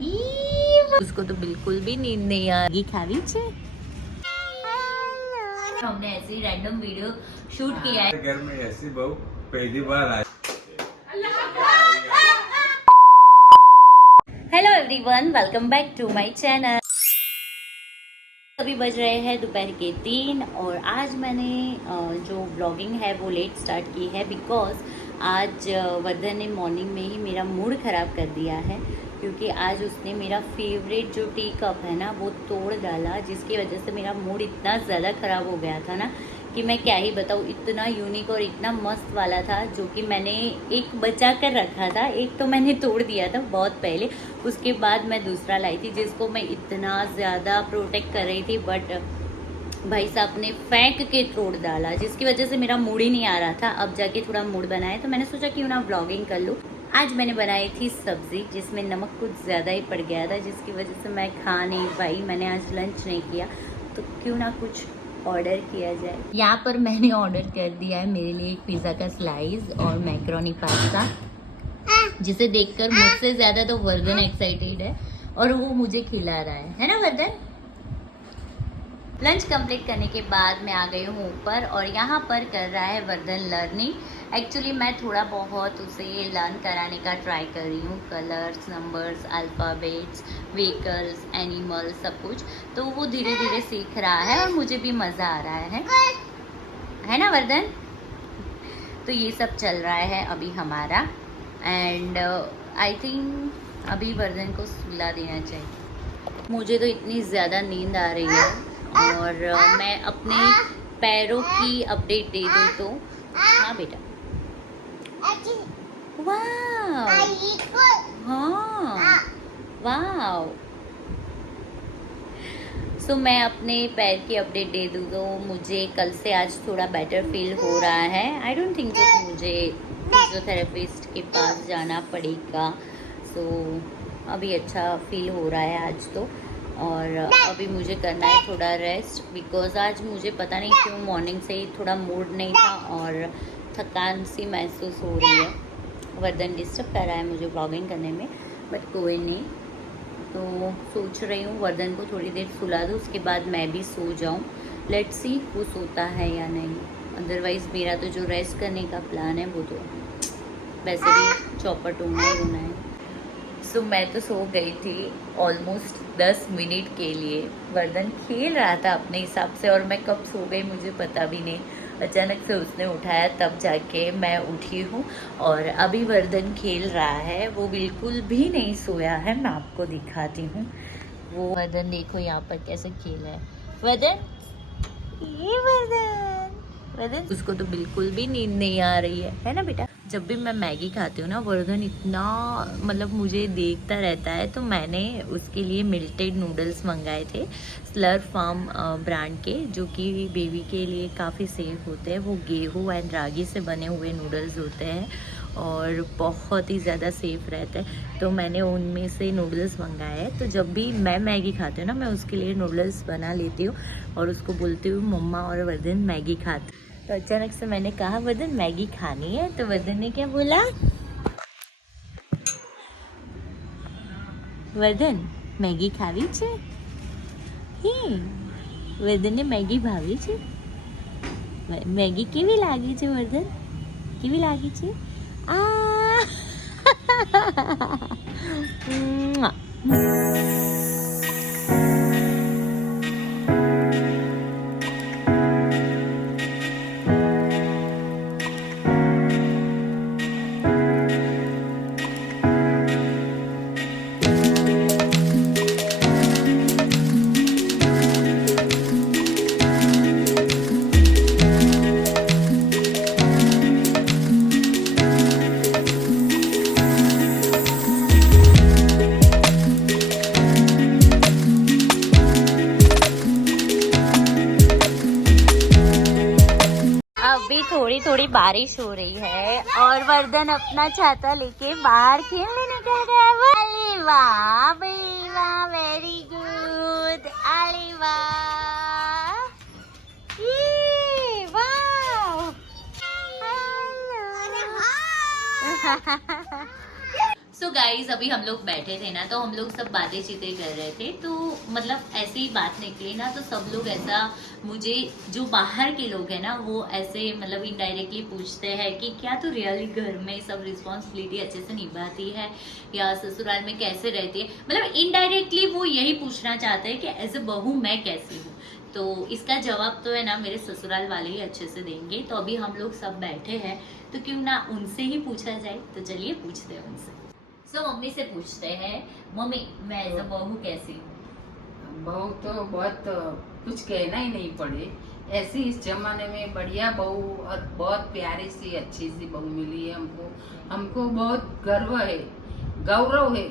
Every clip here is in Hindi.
उसको तो बिल्कुल भी नींद नहीं आ रही। खावी छे हमने ऐसी रैंडम वीडियो शूट किया है। घर में ऐसी बहू पहली बार आई। Hello everyone, welcome back to my channel. अभी बज रहे हैं दोपहर के 3 और आज मैंने जो व्लॉगिंग है वो लेट स्टार्ट की है बिकॉज आज वर्धन ने मॉर्निंग में ही मेरा मूड ख़राब कर दिया है, क्योंकि आज उसने मेरा फेवरेट जो टी कप है ना वो तोड़ डाला, जिसकी वजह से मेरा मूड इतना ज़्यादा ख़राब हो गया था ना कि मैं क्या ही बताऊँ। इतना यूनिक और इतना मस्त वाला था जो कि मैंने एक बचा कर रखा था, एक तो मैंने तोड़ दिया था बहुत पहले, उसके बाद मैं दूसरा लाई थी जिसको मैं इतना ज़्यादा प्रोटेक्ट कर रही थी, बट भाई साहब ने फेंक के तोड़ डाला, जिसकी वजह से मेरा मूड ही नहीं आ रहा था। अब जाके थोड़ा मूड बनाया तो मैंने सोचा क्यों ना व्लॉगिंग कर लूँ। आज मैंने बनाई थी सब्ज़ी जिसमें नमक कुछ ज़्यादा ही पड़ गया था, जिसकी वजह से मैं खा नहीं पाई। मैंने आज लंच नहीं किया तो क्यों ना कुछ ऑर्डर किया जाए। यहाँ पर मैंने ऑर्डर कर दिया है मेरे लिए एक पिज़्ज़ा का स्लाइस और मैक्रोनी पास्ता, जिसे देखकर मुझसे ज़्यादा तो वर्धन एक्साइटेड है और वो मुझे खिला रहा है ना वर्धन। लंच कंप्लीट करने के बाद मैं आ गई हूँ ऊपर और यहाँ पर कर रहा है वर्धन लर्निंग। एक्चुअली मैं थोड़ा बहुत उसे लर्न कराने का ट्राई कर रही हूँ, colours, numbers, alphabets, vehicles, animals, सब कुछ। तो वो धीरे धीरे सीख रहा है और मुझे भी मज़ा आ रहा है ना वर्धन। तो ये सब चल रहा है अभी हमारा एंड आई थिंक अभी वर्धन को सुला देना चाहिए। मुझे तो इतनी ज़्यादा नींद आ रही है और मैं अपने पैरों की अपडेट दे दूँ तो हाँ बेटा, वाह हाँ वाह। सो मैं अपने पैर की अपडेट दे दूँ तो मुझे कल से आज थोड़ा बेटर फील हो रहा है। आई डोंट थिंक कि मुझे फिजियोथेरेपिस्ट के पास जाना पड़ेगा। सो अभी अच्छा फील हो रहा है आज तो। और अभी मुझे करना है थोड़ा रेस्ट बिकॉज आज मुझे पता नहीं क्यों मॉर्निंग से ही थोड़ा मूड नहीं था और थकान सी महसूस हो रही है। वर्धन डिस्टर्ब कर रहा है मुझे ब्लॉगिंग करने में, बट कोई नहीं। तो सोच रही हूँ वर्धन को थोड़ी देर सुला दूँ, उसके बाद मैं भी सो जाऊँ। लेट्स सी वो सोता है या नहीं। अदरवाइज़ मेरा तो जो रेस्ट करने का प्लान है वो तो वैसे भी चौपट होना ही होना है। सो मैं तो सो गई थी ऑलमोस्ट 10 मिनट के लिए। वर्धन खेल रहा था अपने हिसाब से और मैं कब सो गई मुझे पता भी नहीं। अचानक से उसने उठाया तब जाके मैं उठी हूँ और अभी वर्धन खेल रहा है। वो बिल्कुल भी नहीं सोया है, मैं आपको दिखाती हूँ। वो वर्धन देखो यहाँ पर कैसे खेल है। वर्धन, ये वर्धन उसको तो बिल्कुल भी नींद नहीं आ रही है ना बेटा। जब भी मैं मैगी खाती हूँ ना वर्धन इतना मतलब मुझे देखता रहता है, तो मैंने उसके लिए मिल्टेड नूडल्स मंगाए थे स्लर्प फार्म ब्रांड के, जो कि बेबी के लिए काफ़ी सेफ होते हैं। वो गेहूँ एंड रागी से बने हुए नूडल्स होते हैं और बहुत ही ज़्यादा सेफ रहते हैं। तो मैंने उनमें से नूडल्स मंगाए हैं। तो जब भी मैं मैगी खाती हूँ ना मैं उसके लिए नूडल्स बना लेती हूँ और उसको बोलती हूँ मम्मा और वर्धन मैगी खाते। तो अचानक से मैंने कहा वर्धन मैगी खानी है, तो वर्धन ने क्या बोला, वर्धन मैगी खावी छे। वर्धन ने मैगी भावी छे। मैगी केवी लागी छे वर्धन, केवी लागी छे आ अभी थोड़ी थोड़ी बारिश हो रही है और वर्धन अपना छाता लेके बाहर खेलने निकल गया है। अरे वाह भाई वाह, वेरी गुड। अरे वाह, ये वाह। सो गाइज अभी हम लोग बैठे थे ना, तो हम लोग सब बातें चीतें कर रहे थे, तो मतलब ऐसी ही बात निकली ना, तो सब लोग ऐसा मुझे, जो बाहर के लोग हैं ना, वो ऐसे मतलब इनडायरेक्टली पूछते हैं कि क्या तू रियली घर में सब रिस्पॉन्सिबिलिटी अच्छे से निभाती है या ससुराल में कैसे रहती है। मतलब इनडायरेक्टली वो यही पूछना चाहते हैं कि एज ए बहू मैं कैसी हूँ। तो इसका जवाब तो है ना मेरे ससुराल वाले ही अच्छे से देंगे। तो अभी हम लोग सब बैठे हैं, तो क्यों ना उनसे ही पूछा जाए। तो चलिए पूछते हैं उनसे। सो मम्मी से पूछते हैं, मम्मी मैं एज अ बहू कैसी हूँ? बहू तो बहुत कुछ कहना ही नहीं पड़े। ऐसी इस जमाने में बढ़िया बहू और बहुत प्यारी सी अच्छी सी बहू मिली है हमको। हमको बहुत गर्व है, गौरव है,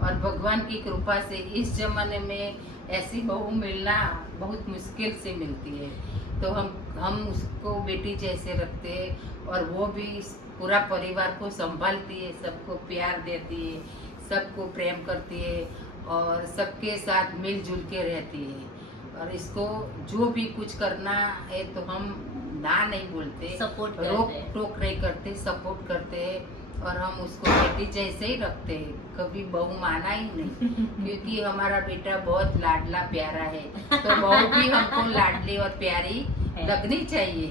और भगवान की कृपा से इस जमाने में ऐसी बहू मिलना बहुत मुश्किल से मिलती है। तो हम उसको बेटी जैसे रखते हैं, और वो भी पूरा परिवार को संभालती है, सबको प्यार देती है, सबको प्रेम करती है, और सबके साथ मिलजुल के रहती है। और इसको जो भी कुछ करना है तो हम ना नहीं बोलते, सपोर्ट रोक करते हैं। टोक नहीं करते, सपोर्ट करते हैं। और हम उसको बेटी जैसे ही रखते हैं, कभी बहू माना ही नहीं। क्योंकि हमारा बेटा बहुत लाडला प्यारा है, तो बहू भी हमको लाडली और प्यारी लगनी चाहिए।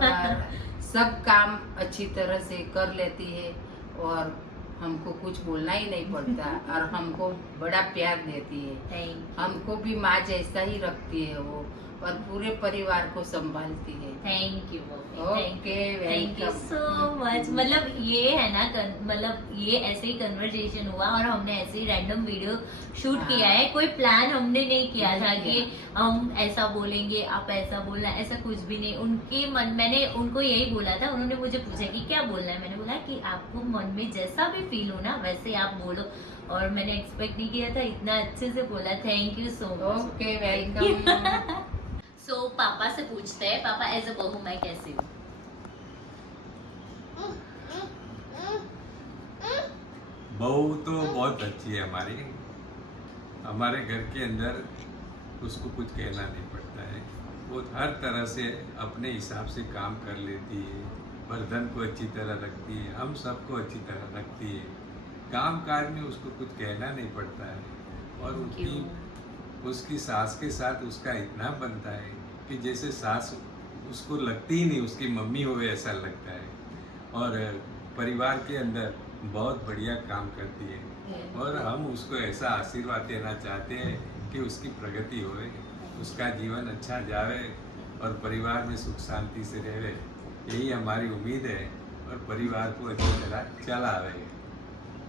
और सब काम अच्छी तरह से कर लेती है, और हमको कुछ बोलना ही नहीं पड़ता, और हमको बड़ा प्यार देती है। हमको भी माँ जैसा ही रखती है वो, और पूरे परिवार को संभालती है। Thank you okay, thank you welcome. So much. मतलब ये है ना मतलब ये ऐसे ही कन्वर्सेशन हुआ, और हमने ऐसे ही रैंडम वीडियो शूट हाँ। किया है। कोई प्लान हमने नहीं किया था नहीं कि हम ऐसा बोलेंगे, आप ऐसा बोलना, ऐसा कुछ भी नहीं। उनके मन, मैंने उनको यही बोला था, उन्होंने मुझे पूछा कि क्या बोलना है, मैंने बोला कि आपको मन में जैसा भी फील हो ना वैसे आप बोलो। और मैंने एक्सपेक्ट नहीं किया था, इतना अच्छे से बोला। Thank you so much. Okay, welcome. So पापा से पूछते हैं, पापा एज अ बहू मैं कैसी हूँ? बहू तो बहुत अच्छी है हमारी। हमारे घर के अंदर उसको कुछ कहना नहीं पड़ता है। वो हर तरह से अपने हिसाब से काम कर लेती है, बर्तन को अच्छी तरह रखती है, हम सबको अच्छी तरह रखती है। काम काज में उसको कुछ कहना नहीं पड़ता है। और उसकी सास के साथ उसका इतना बनता है कि जैसे सास उसको लगती ही नहीं उसकी मम्मी हो, ऐसा लगता है। और परिवार के अंदर बहुत बढ़िया काम करती है, और हम उसको ऐसा आशीर्वाद देना चाहते हैं कि उसकी प्रगति होए, उसका जीवन अच्छा जावे, और परिवार में सुख शांति से रहे। यही हमारी उम्मीद है, और परिवार को अच्छी तरह चलावे।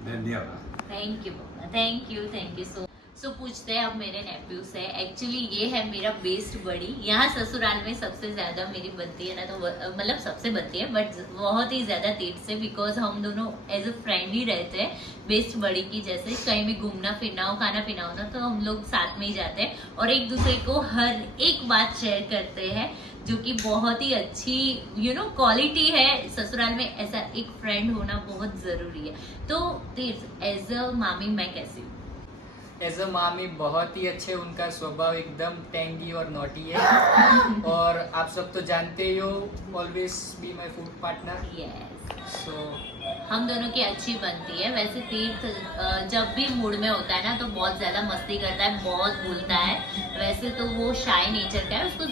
धन्यवाद। थैंक यू पापा, थैंक यू सो पूछते हैं अब मेरे नेफ्यू से। एक्चुअली ये है मेरा बेस्ट बड़ी। यहाँ ससुराल में सबसे ज्यादा मेरी बनती है ना, तो मतलब सबसे बनती है, बट बहुत ही ज्यादा तीर्थ से, बिकॉज हम दोनों एज अ फ्रेंड ही रहते हैं। बेस्ट बड़ी की जैसे कहीं भी घूमना फिरना हो, खाना पीना हो ना, तो हम लोग साथ में ही जाते हैं, और एक दूसरे को हर एक बात शेयर करते हैं, जो कि बहुत ही अच्छी क्वालिटी है। ससुराल में ऐसा एक फ्रेंड होना बहुत जरूरी है। तो तीर्थ एज अ मामी मैं कैसी हूँ? एज अ मामी बहुत ही अच्छे, उनका स्वभाव एकदम टेंगी और नॉटी है। और आप सब तो जानते ही हो, always be my food partner. Yes, so हम दोनों की अच्छी बनती है। वैसे तीर्थ जब भी मूड में होता है ना, तो बहुत ज्यादा मस्ती करता है, बहुत बोलता है। वैसे तो वो शाय नेचर का है, उसको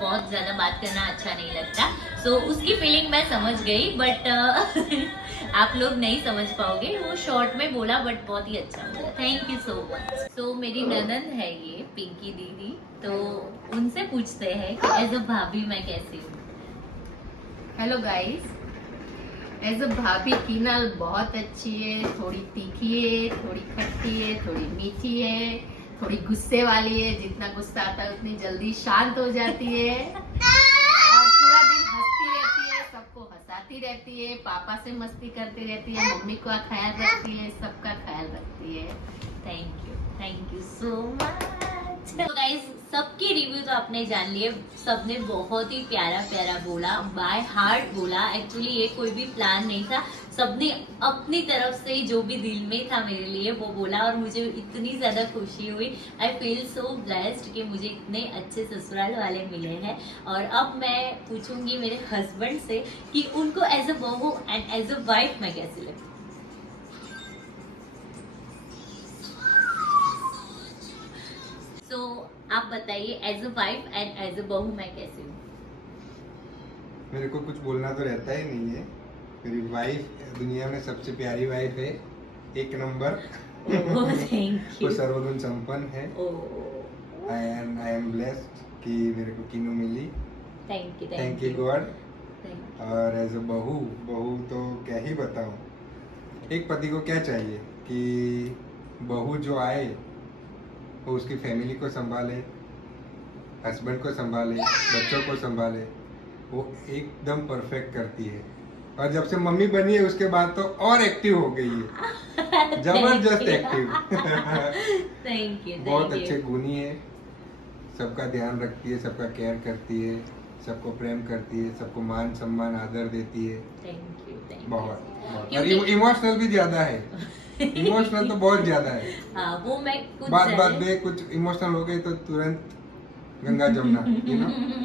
बहुत ज्यादा बात करना अच्छा नहीं लगता। सो उसकी फीलिंग मैं समझ गई, बट आप लोग नहीं समझ पाओगे। वो शॉर्ट में बोला, बट बहुत ही अच्छा बोला। Thank you so much. तो मेरी ननद है ये पिंकी दीदी, तो उनसे पूछते हैं कि एज अ भाभी मैं कैसी हूँ? हेलो गाइस, एज अ भाभी कीनल बहुत अच्छी है। थोड़ी तीखी है, थोड़ी खट्टी है, थोड़ी मीठी है, थोड़ी गुस्से वाली है। जितना गुस्सा आता है उतनी जल्दी शांत हो जाती है, और पूरा दिन हंसती रहती है, सबको हंसाती रहती है, पापा से मस्ती करती रहती है, मम्मी का ख्याल रखती है, सबका ख्याल रखती है। Thank you so much. तो गाइस सबकी रिव्यू तो आपने जान लिए। सबने बहुत ही प्यारा प्यारा बोला, बाय हार्ट बोला। एक्चुअली ये कोई भी प्लान नहीं था, सबने अपनी तरफ से जो भी दिल में था मेरे लिए वो बोला, और मुझे इतनी ज्यादा खुशी हुई। आई फील सो ब्लेस्ड कि मुझे इतने अच्छे ससुराल वाले मिले हैं। और अब मैं पूछूंगी मेरे हस्बैंड से कि उनको एज अ बहू एंड एज अ वाइफ मैं कैसी लगती। बताइए as a wife and as a बहू मैं कैसी हूँ? मेरे को कुछ बोलना तो रहता ही नहीं है। मेरी वाइफ दुनिया में सबसे प्यारी वाइफ है, एक नंबर। थैंक वो यू। सर्वगुण संपन्न है। आई एम ब्लेस्ड कि मेरे को किनू मिली। Thank you you God. और एज अ बहू तो क्या ही बताऊं। एक पति को क्या चाहिए कि बहू जो आए वो उसकी फैमिली को संभाले, हस्बैंड को संभाले, बच्चों को संभाले। वो एकदम परफेक्ट करती है। और जब से मम्मी बनी है उसके बाद तो और एक्टिव हो गई है, जबरदस्त एक्टिव। Thank you. बहुत अच्छे गुणी है, सबका ध्यान रखती है, सबका केयर करती है, सबको प्रेम करती है, सबको मान सम्मान आदर देती है। Thank you. बहुत और क्योंकि- इमोशनल भी ज्यादा है। इमोशनल तो बहुत ज्यादा है। हाँ वो मैं कुछ बात में कुछ इमोशनल हो गई तो तुरंत गंगा जमुना,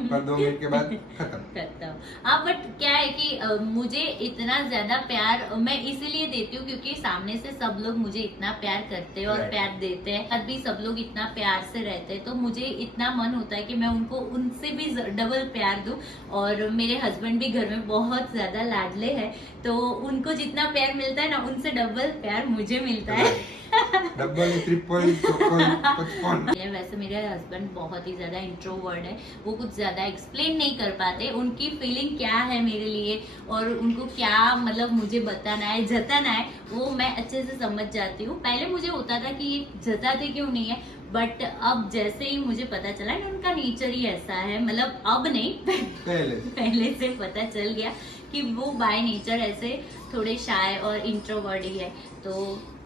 पर 2 मिनट के बाद खत्म। हाँ बट क्या है कि मुझे इतना ज्यादा प्यार मैं इसीलिए देती हूँ क्योंकि सामने से सब लोग मुझे इतना प्यार करते हैं और Right. प्यार देते हैं। अब भी सब लोग इतना प्यार से रहते हैं तो मुझे इतना मन होता है कि मैं उनको उनसे भी डबल प्यार दूं। और मेरे हस्बैंड भी घर में बहुत ज्यादा लाडले हैं तो उनको जितना प्यार मिलता है ना उनसे डबल प्यार मुझे मिलता है। डबल ट्रिपल चौपन। वैसे मेरे हस्बैंड बहुत ही ज्यादा इंट्रोवर्ट है, वो कुछ ज्यादा एक्सप्लेन नहीं कर पाते उनकी फीलिंग क्या है मेरे लिए और उनको क्या मतलब मुझे बताना है जताना है वो मैं अच्छे से समझ जाती हूँ। पहले मुझे होता था कि ये जताते क्यों नहीं है बट अब जैसे ही मुझे पता चला ना उनका नेचर ही ऐसा है, मतलब अब नहीं पहले से पता चल गया कि वो बाय नेचर ऐसे थोड़े शाय और इंट्रोवर्ट ही है तो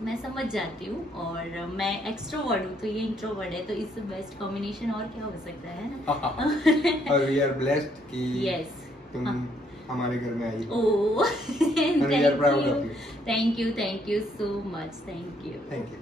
मैं समझ जाती हूँ। और मैं एक्सट्रोवर्ट हूँ तो ये इंट्रोवर्ट है तो इससे बेस्ट कॉम्बिनेशन और क्या हो सकता है ना। और वी आर ब्लेस्ड कि यस तुम हमारे घर में आई। ओह And we are proud of you. Thank you so much. Thank you. Thank you.